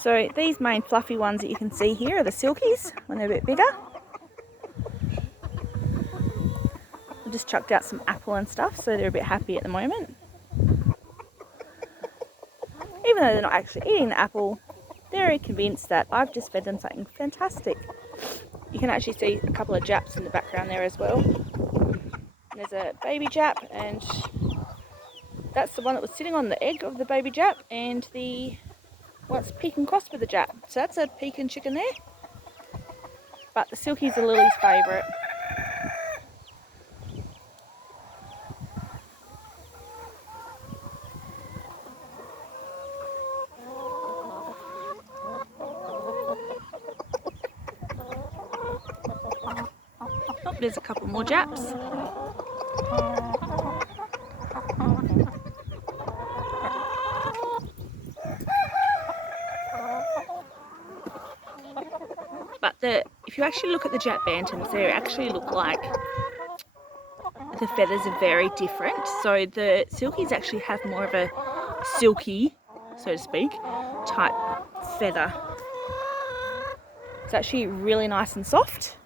So these main fluffy ones that you can see here are the silkies when they're a bit bigger. I just chucked out some apple and stuff, so they're a bit happy at the moment. Even though they're not actually eating the apple, they're very convinced that I've just fed them something fantastic. You can actually see a couple of japs in the background there as well. There's a baby jap, and that's the one that was sitting on the egg of the baby jap, and the one's Pekin crossed with the jap. So that's a Pekin chicken there. But the silkies are Lily's favourite. Oh, there's a couple more japs. But if you actually look at the Jap Bantams, they actually look like the feathers are very different. So the Silkies actually have more of a silky, so to speak, type feather. It's actually really nice and soft.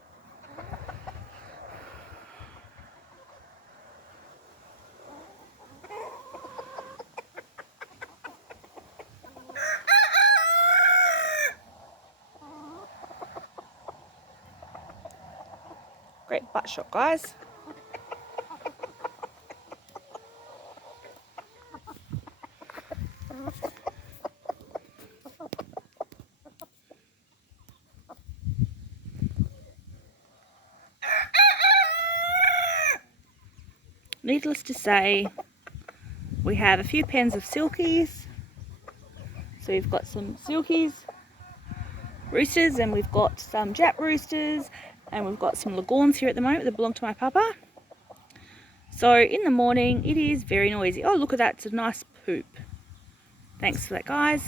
Great butt shot, guys. Needless to say, we have a few pens of Silkies. So we've got some Silkies, roosters, and we've got some Jap roosters, and we've got some Leghorns here at the moment that belong to my papa. So in the morning, it is very noisy. Oh, look at that, it's a nice poop. Thanks for that, guys.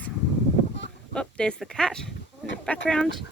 Oh, there's the cat in the background.